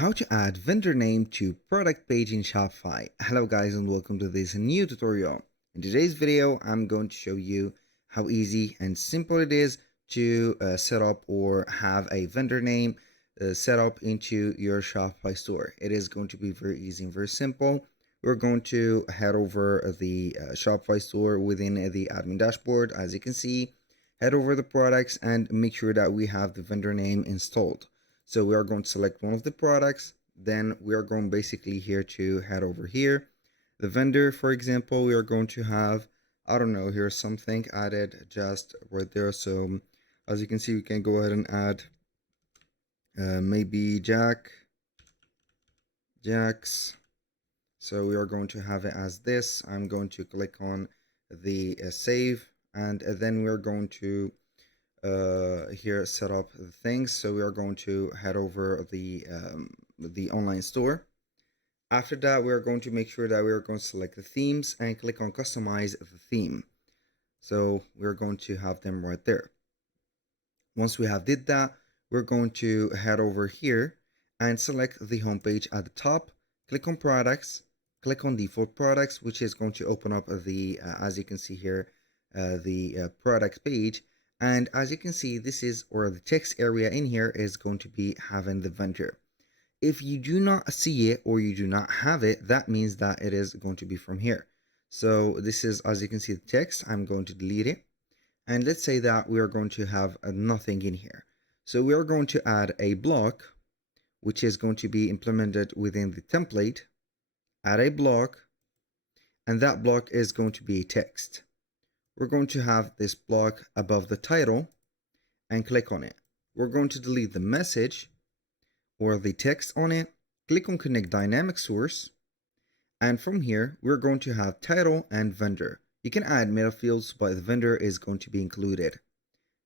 How to add vendor name to product page in Shopify. Hello guys and welcome to this new tutorial. In today's video, I'm going to show you how easy and simple it is to set up or have a vendor name set up into your Shopify store. It is going to be very easy and very simple. We're going to head over the Shopify store within the admin dashboard. As you can see, head over the products and make sure that we have the vendor name installed. So we are going to select one of the products. Then we are going basically here to head over here. The vendor, for example, we are going to have, I don't know, here's something added just right there. So as you can see, we can go ahead and add maybe Jack's. So we are going to have it as this. I'm going to click on the save, and then we're going to here set up the things. So we are going to head over the online store. After that, we are going to make sure that we are going to select the themes and click on customize the theme. So we're going to have them right there. Once we have did that, we're going to head over here and select the homepage at the top. Click on products, click on default products, which is going to open up the as you can see here the product page. And as you can see, this is, or the text area in here is going to be having the vendor. If you do not see it or you do not have it, that means that it is going to be from here. So this is, as you can see, the text. I'm going to delete it. And let's say that we are going to have nothing in here. So we are going to add a block, which is going to be implemented within the template. Add a block, and that block is going to be a text. We're going to have this block above the title and click on it. We're going to delete the message or the text on it. Click on connect dynamic source. And from here, we're going to have title and vendor. You can add meta fields, but the vendor is going to be included.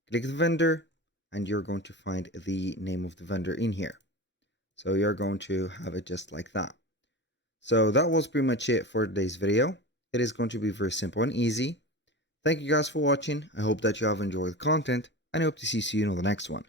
Click the vendor and you're going to find the name of the vendor in here. So you're going to have it just like that. So that was pretty much it for today's video. It is going to be very simple and easy. Thank you guys for watching. I hope that you have enjoyed the content, and I hope to see you in the next one.